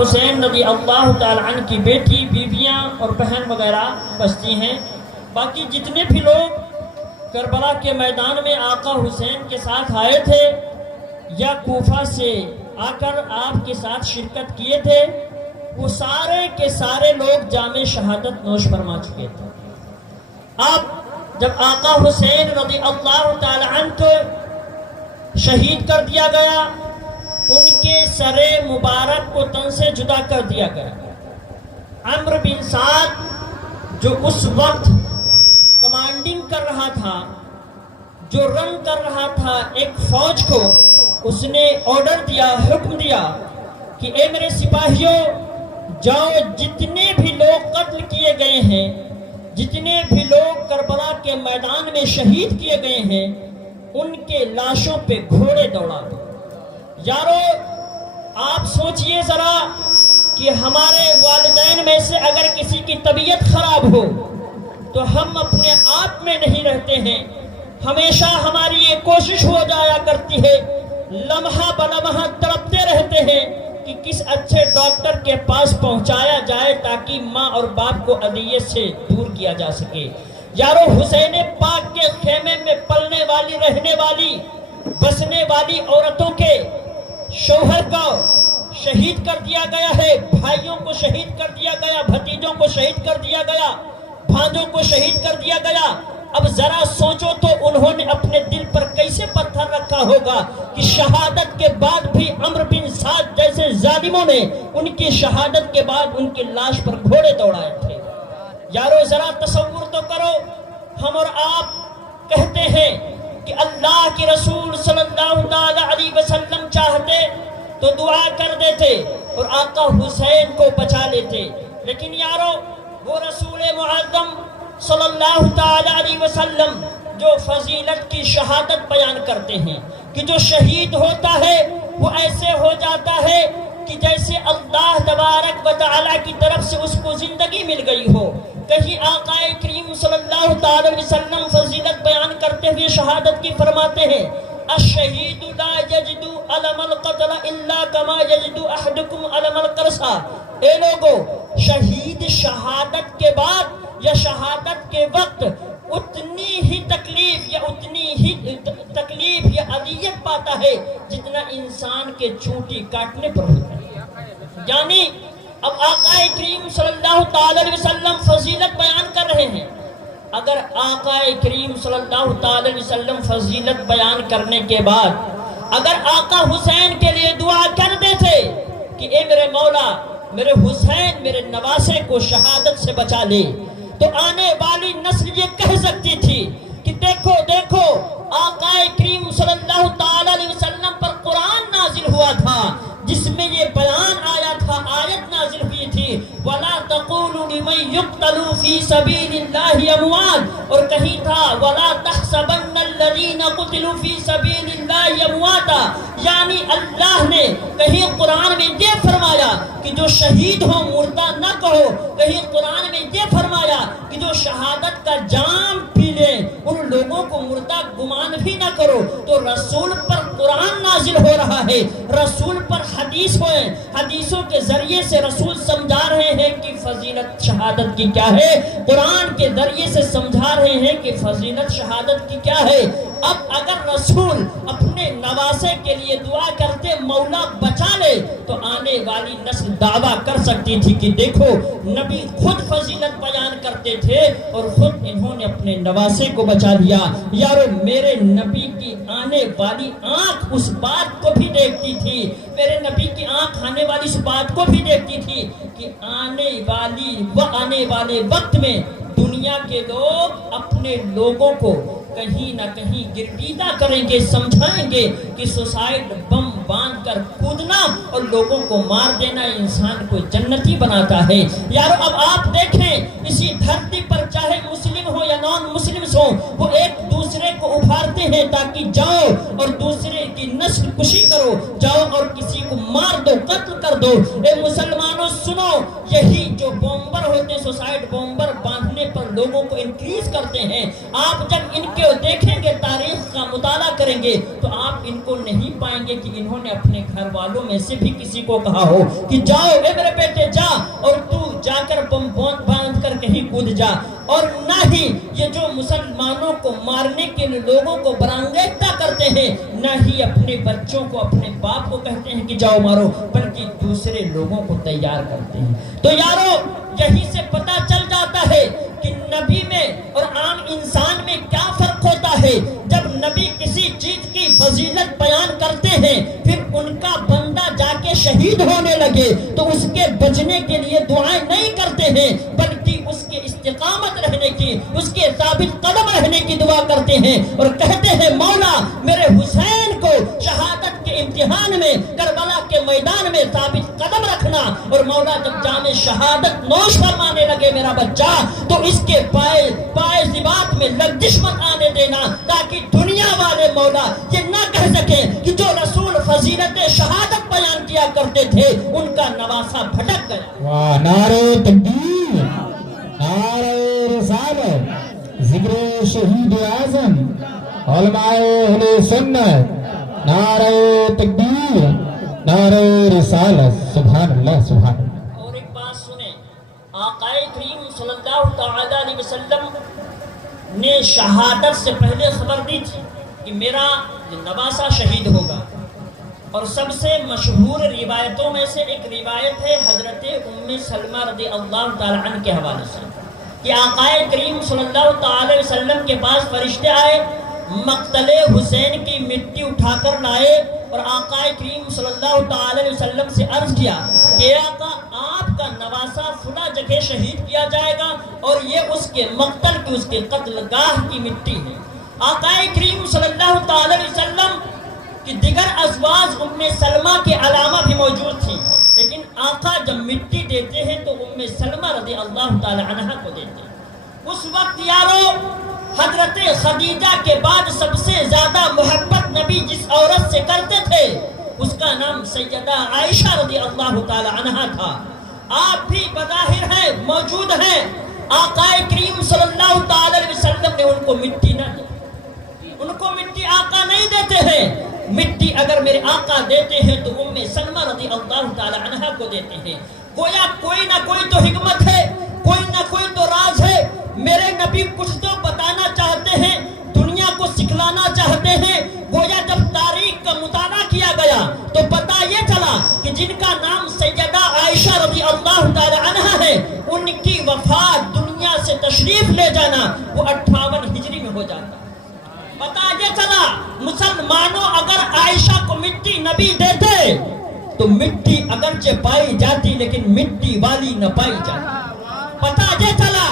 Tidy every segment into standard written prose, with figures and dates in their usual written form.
حسین رضی اللہ تعالی عنہ کی بیٹی، بیویاں اور بہن وغیرہ بستی ہیں۔ باقی جتنے بھی لوگ کربلا کے میدان میں آقا حسین کے ساتھ آئے تھے یا کوفہ سے آ کر آپ کے ساتھ شرکت کیے تھے، وہ سارے کے سارے لوگ جام شہادت نوش فرما چکے تھے۔ اب جب آقا حسین رضی اللہ تعالی عنہ کو شہید کر دیا گیا، ان کے سر مبارک کو تن سے جدا کر دیا گیا۔ عمرو بن سعد جو اس وقت کمانڈنگ کر رہا تھا، جو رن کر رہا تھا ایک فوج کو، اس نے آرڈر دیا، حکم دیا کہ اے میرے سپاہیوں، جاؤ جتنے بھی لوگ قتل کیے گئے ہیں، جتنے بھی لوگ کربلا کے میدان میں شہید کیے گئے ہیں، ان کے لاشوں پہ گھوڑے دوڑا دو۔ یارو آپ سوچئے ذرا کہ ہمارے والدین میں سے اگر کسی کی طبیعت خراب ہو تو ہم اپنے آپ میں نہیں رہتے ہیں، ہمیشہ ہماری یہ کوشش ہو جایا کرتی ہے، لمحہ بلمحہ تڑپتے رہتے ہیں کہ کس اچھے ڈاکٹر کے پاس پہنچایا جائے تاکہ ماں اور باپ کو اذیت سے دور کیا جا سکے۔ یارو حسین پاک کے خیمے میں پلنے والی، رہنے والی، بسنے والی عورتوں کے شوہر کو شہید کر دیا گیا ہے، بھائیوں کو شہید کر دیا گیا، بھتیجوں کو شہید کر دیا گیا، بھانجوں کو شہید کر دیا گیا۔ اب ذرا سوچو تو انہوں نے اپنے دل پر کیسے پتھر رکھا ہوگا کہ شہادت کے بعد بھی عمرو بن سعد جیسے ظالموں نے ان کی شہادت کے بعد ان کی لاش پر گھوڑے دوڑائے تھے۔ یارو ذرا تصور تو کرو، ہم اور آپ کہتے ہیں کہ اللہ کے رسول صلی اللہ علیہ وسلم چاہتے تو دعا کر دیتے اور آقا حسین کو بچا لیتے، لیکن یارو وہ رسول معظم صلی اللہ تعالی علیہ وسلم جو فضیلت کی شہادت بیان کرتے ہیں کہ جو شہید ہوتا ہے وہ ایسے ہو جاتا ہے کہ جیسے اللہ تبارک و تعالی کی طرف سے اس کو زندگی مل گئی ہو۔ کہیں آقا کریم صلی اللہ تعالی علیہ وسلم فضیلت بیان کرتے ہوئے شہادت کی فرماتے ہیں، الشہید لا یجد علم القتل الا کما یجد احدکم علم القرصہ۔ اے لوگو، شہید شہادت کے بعد یا شہادت کے وقت اتنی ہی تکلیف یا اذیت پاتا ہے جتنا انسان کے چونٹی کاٹنے پر ہوتا ہے۔ یعنی اب آقا کریم صلی اللہ تعالی علیہ وسلم فضیلت بیان کر رہے ہیں، اگر آقا کریم صلی اللہ تعالی علیہ وسلم فضیلت بیان کرنے کے بعد اگر آقا حسین کے لیے دعا کر دیتے کہ اے میرے مولا، میرے حسین، میرے نواسے کو شہادت سے بچا لے، تو آنے والی نسل یہ کہہ سکتی تھی کہ دیکھو دیکھو آقا کریم صلی اللہ تعالی علیہ وسلم پر قرآن نازل ہوا تھا جس میں یہ بیان آیا تھا، آیت نازل ہوئی تھی، وَلَا تَقُولُوا لِمَن يُقْتَلُوا فِي سَبِيلِ اللَّهِ أَمْوَاتٌ، اور کہیں تھا وَلَا تَحْسَبَنَّ الَّذِينَ قُتِلُوا فِي سَبِيلِ اللَّهِ أَمْوَاتًا۔ یعنی اللہ نے کہیں قرآن میں یہ فرمایا کہ جو شہید ہوں مردہ نہ کہو، کہیں قرآن میں یہ فرمایا کہ جو شہادت کا جام پی لیں ان لوگوں کو مردہ گمان بھی نہ کرو۔ تو رسول پر قرآن نازل ہو رہا ہے، رسول پر حدیث ہوئے، حدیثوں کے ذریعے سے رسول سمجھا رہے ہیں کہ فضیلت شہادت کی کیا ہے، قرآن کے ذریعے سے سمجھا رہے ہیں کہ فضیلت شہادت کی کیا ہے۔ اب اگر رسول اپنے نواسے کے لیے دعا کرتے مولا بچا لے تو آنے والی نسل دعویٰ کر سکتی تھی کہ دیکھو نبی خود فضیلت بیان کرتے تھے اور خود انہوں نے اپنے نواسے کو بچا لیا۔ یارو میرے نبی کی آنے والی آنکھ اس بات کو بھی دیکھتی تھی، میرے نبی کی آنکھ آنے والی اس بات کو بھی دیکھتی تھی کہ آنے والے وقت میں دنیا کے لوگ اپنے لوگوں کو کہیں نہ کہیں گرویدہ کریں گے، سمجھائیں گے کہ سوسائڈ بم باندھ کر کودنا اور لوگوں کو مار دینا انسان کو جنتی بناتا ہے۔ یارو اب آپ دیکھیں اسی دھرتی پر چاہے مسلم ہو یا نان مسلم ہو، وہ ایک دوسرے کو ابھارتے ہیں تاکہ جاؤ اور دوسرے کی نسل نسل کشی کرو، جاؤ اور کسی کو مار دو، قتل کر دو۔ اے مسلمانوں سنو، یہی جو بومبر ہوتے ہیں، سوسائڈ بومبر باندھنے پر لوگوں کو انکریز کرتے ہیں، آپ جب ان کے دیکھیں گے، تاریخ کا مطالعہ کریں گے تو آپ ان کو نہیں پائیں گے کہ انہوں نے اپنے گھر والوں میں سے بھی کسی کو کہا ہو کہ جاؤ اے میرے بیٹے جا، اور تو جا کر بم باندھ کر کہیں کود جا۔ اور نہ ہی یہ جو مسلمانوں کو مارنے کے لیے لوگوں کو برانگیختہ کرتے ہیں، نہ ہی اپنے بچوں کو، اپنے باپ کو کہتے ہیں کہ جاؤ مارو، بلکہ دوسرے لوگوں کو تیار کرتے ہیں۔ تو یارو، یہی سے پتہ چل جاتا ہے کہ نبی میں اور عام انسان میں کیا فرق ہوتا ہے۔ جب نبی کسی چیز کی فضیلت بیان کرتے ہیں، پھر ان کا بندہ جا کے شہید ہونے لگے تو اس کے بچنے کے لیے دعائیں نہیں کرتے ہیں، بلکہ اس کے استقامت رہنے کی، اس کے ثابت قدم رہنے کی دعا کرتے ہیں، اور کہتے ہیں مولا میرے حسین کو شہادت کے امتحان میں، کربلا کے میدان میں ثابت قدم رکھنا، اور مولا جب جام شہادت نوش فرمانے لگے میرا بچہ تو اس کے پائے ذبات میں لغزش مت آنے دینا، تاکہ دنیا والے مولا یہ نہ کہہ سکیں کہ جو رسول فضیلت شہادت بیان کیا کرتے تھے ان کا نواسہ بھٹک گیا۔ واہ، نعرہ تکبیر، نعرہ رسالت، ذکر شہید اعظم، علماء اہل سنت، نعرہ تکبیر، نعرہ رسالت، سبحان اللہ سبحان اللہ۔ اور ایک بات سنیں، آقا کریم صلی اللہ تعالی علیہ وسلم نے شہادت سے پہلے خبر دی تھی کہ میرا نواسہ شہید ہوگا، اور سب سے مشہور روایتوں میں سے ایک روایت ہے حضرت ام سلمہ رضی اللہ تعالی عنہ کے حوالے سے کہ آقا کریم صلی اللہ تعالی وسلم کے پاس فرشتے آئے، مقتل حسین کی مٹی اٹھا کر لائے، اور آقا کریم صلی اللہ تعالی وسلم سے عرض کیا کہ آقا آپ کا نواسہ فلاں جگہ شہید کیا جائے گا، اور یہ اس کے مقتل کی، اس کے قتل گاہ کی مٹی ہے۔ آقا کریم صلی اللہ تعالی وسلم کی دیگر ازواج ام سلمہ کے علامہ بھی موجود تھی، لیکن آقا جب مٹی دیتے ہیں تو ام سلمہ رضی اللہ تعالی عنہ کو دیتے ہیں۔ اس وقت یارو، حضرت خدیجہ کے بعد سب سے زیادہ محبت نبی جس عورت سے کرتے تھے اس کا نام سیدہ عائشہ رضی اللہ تعالی عنہ تھا۔ آپ بھی بظاہر ہیں، موجود ہیں، آقا کریم صلی اللہ تعالی علیہ وسلم نے ان کو مٹی نہ دی، ان کو مٹی آقا نہیں دیتے ہیں۔ مٹی اگر میرے آقا دیتے ہیں تو ام سلمہ رضی اللہ تعالی عنہ کو دیتے ہیں۔ گویا کوئی نہ کوئی تو حکمت ہے، کوئی نہ کوئی تو راز ہے۔ میرے نبی کچھ تو بتانا چاہتے ہیں، دنیا کو سکھلانا چاہتے ہیں۔ گویا جب تاریخ کا مطالعہ کیا گیا تو پتہ یہ چلا کہ جن کا نام سیدہ عائشہ رضی اللہ تعالی عنہ ہے، ان کی وفات، دنیا سے تشریف لے جانا، وہ 58 ہجری میں ہو جاتا۔ پتہ یہ چلا مسلمانوں اگر عائشہ کو مٹی نبی دیتے تو مٹی اگرچہ پائی جاتی لیکن مٹی والی نہ پائی جاتی۔ پتہ یہ چلا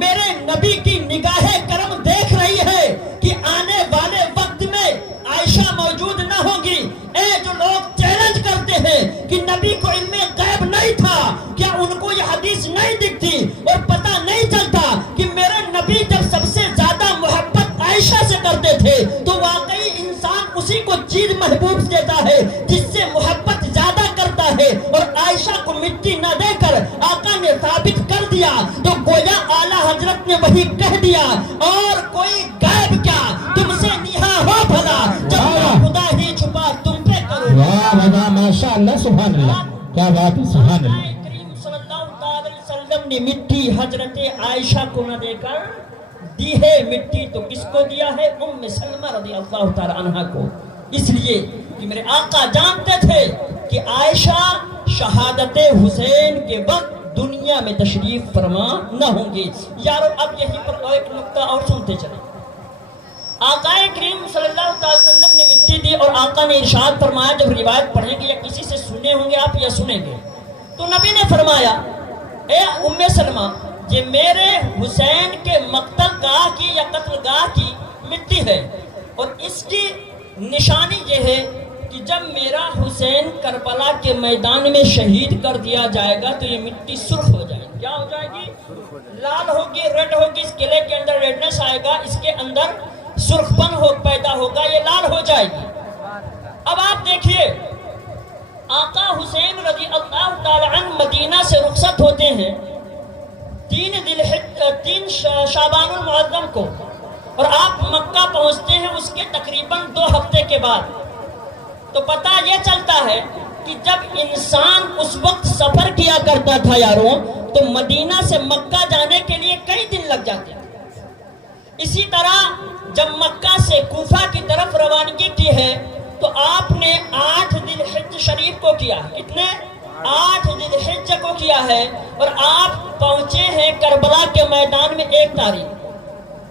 میرے نبی کی نگاہ کرم دیکھ رہی ہے کہ آنے والے وقت میں عائشہ موجود نہ ہوگی۔ اے جو لوگ چیلنج کرتے ہیں کہ نبی کو علم غیب نہیں تھا، کیا ان کو یہ حدیث نہیں دکھتی اور پتہ نہیں چلتا کہ میرے نبی جب سب سے زیادہ محبت عائشہ سے کرتے تھے تو واقعی انسان اسی کو چیز محبوب دیتا ہے جس سے محبت زیادہ کرتا ہے، اور عائشہ کو مٹی نہ دے کر آقا نے ثابت کر دیا تو گویا اعلیٰ حضرت نے وہی کہہ دیا، اور کوئی غیب کیا تم سے نہا ہو بھلا، جب خدا ہی چھپا تم پہ کرو۔ واہ واہ، ماشاء اللہ سبحان اللہ، کیا بات ہے، سبحان اللہ۔ کریم صلی اللہ تعالی وسلم نے مٹی حضرت عائشہ کو نہ دے کر دی ہے، مٹی تو کس کو دیا ہے؟ ام سلمہ رضی اللہ تعالی عنہ کو، اس لیے کہ میرے آقا جانتے تھے کہ عائشہ شہادت حسین کے وقت دنیا میں تشریف فرما نہ ہوں گی۔ یارو اب یہیں پر ایک نقطہ اور سنتے چلیں۔ آقا کریم صلی اللہ علیہ وسلم نے مٹی دی اور آقا نے ارشاد فرمایا، جب روایت پڑھیں گے یا کسی سے سنے ہوں گے آپ یا سنیں گے، تو نبی نے فرمایا اے ام سلمہ، یہ میرے حسین کے مقتل گاہ کی یا قتل گاہ کی مٹی ہے، اور اس کی نشانی یہ ہے کہ جب میرا حسین کربلا کے میدان میں شہید کر دیا جائے گا تو یہ مٹی سرخ ہو جائے گی۔ کیا ہو جائے گی؟ لال ہوگی، ریڈ ہوگی، اس قلعے کے اندر ریڈنس آئے گا، اس کے اندر سرخ پن پیدا ہوگا، یہ لال ہو جائے گی۔ اب آپ دیکھیے آقا حسین رضی اللہ تعالی عنہ مدینہ سے رخصت ہوتے ہیں 3 شعبان المعظم کو، اور آپ مکہ پہنچتے ہیں اس کے تقریباً 2 ہفتے کے بعد. تو پتہ یہ چلتا ہے کہ جب انسان اس وقت سفر کیا کرتا تھا یاروں، تو مدینہ سے مکہ جانے کے لیے کئی دن لگ جاتے ہیں. اسی طرح جب مکہ سے کوفہ کی طرف روانگی کی ہے تو آپ نے 8 ذی الحجہ شریف کو کیا ہے. کتنے؟ 8 ذی الحجہ کو کیا ہے، اور آپ پہنچے ہیں کربلا کے میدان میں 1 تاریخ.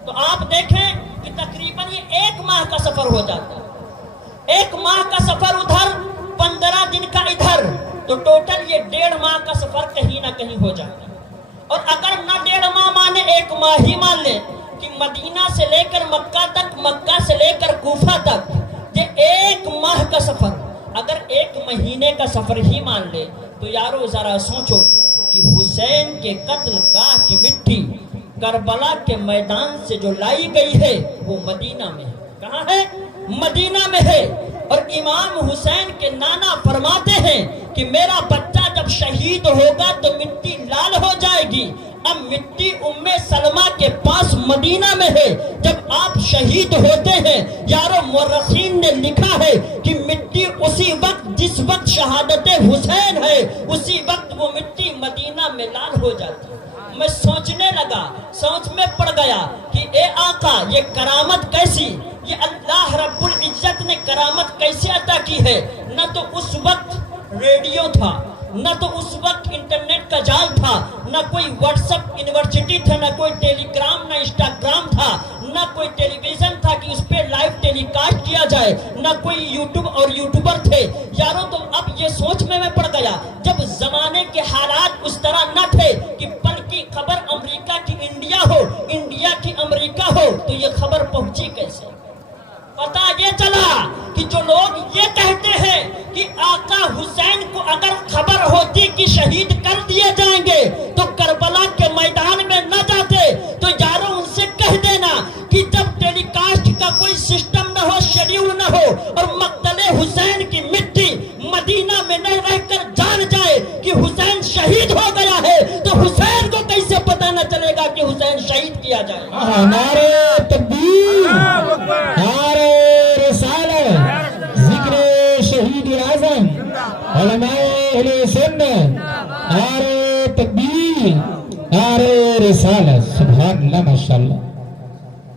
تو آپ دیکھیں کہ تقریباً یہ 1 ماہ کا سفر ہو جاتا ہے. 1 ماہ کا سفر ادھر، 15 دن کا ادھر، تو ٹوٹل یہ 1.5 ماہ کا سفر کہیں نہ کہیں ہو جاتا ہے. اور اگر نہ 1.5 ماہ مانے 1 ماہ ہی مان لیں کہ مدینہ سے لے کر مکہ تک، مکہ سے لے کر کوفہ تک یہ 1 ماہ کا سفر، اگر 1 مہینے کا سفر ہی مان لے تو یارو ذرا سوچو کہ حسین کے قتل گاہ کی مٹی کربلا کے میدان سے جو لائی گئی ہے وہ مدینہ میں ہے. کہاں ہے؟ مدینہ میں ہے. اور امام حسین کے نانا فرماتے ہیں کہ میرا بچہ جب شہید ہوگا تو مٹی لال ہو جائے گی. اب مٹی ام سلمہ کے پاس مدینہ میں ہے. جب آپ شہید ہوتے ہیں یارو، مورخین نے لکھا ہے کہ مٹی اسی وقت جس وقت شہادت حسین ہے اسی وقت وہ مٹی مدینہ میں لال ہو جاتی ہے. میں سوچنے لگا، سوچ میں پڑ گیا کہ اے آقا یہ کرامت کیسی، یہ اللہ رب العزت نے کرامت کیسے عطا کی ہے. نہ تو اس وقت ریڈیو تھا، نہ تو اس وقت انٹرنیٹ کا جال تھا، نہ کوئی واٹس ایپ یونیورسٹی تھا، نہ کوئی ٹیلی گرام، نہ انسٹاگرام تھا، نہ کوئی ٹیلی ویژن تھا کہ اس پہ لائیو ٹیلی کاسٹ کیا جائے، نہ کوئی یوٹیوب اور یوٹیوبر تھے. یارو تو اب یہ سوچ میں پڑ گیا، جب زمانے کے حالات اس طرح نہ تھے کہ پل کی خبر امریکہ کی انڈیا ہو، انڈیا کی امریکہ ہو، تو یہ خبر پہنچی کیسے؟ پتہ یہ چلا کہ جو لوگ یہ کہتے ہیں کہ آقا حسین کو اگر خبر ہوتی کہ شہید کر دیے جائیں گے تو کربلا کے میدان میں نہ جاتے، تو یارو ان سے کہہ دینا کہ جب ٹیلی کاسٹ کا کوئی سسٹم نہ ہو، شیڈیول نہ ہو، اور مقتل حسین کی مٹی مدینہ میں نہ رہ کر جان جائے کہ حسین شہید ہو گیا ہے، تو حسین کو کیسے پتہ نہ چلے گا کہ حسین شہید کیا جائے؟ نعرہ تکبیر، نعرہ رسالت، ذکر شہید اعظم، علماء اہل سنت، نعرہ تکبیر، نعرہ رسالت. سبحان اللہ، ماشاءاللہ.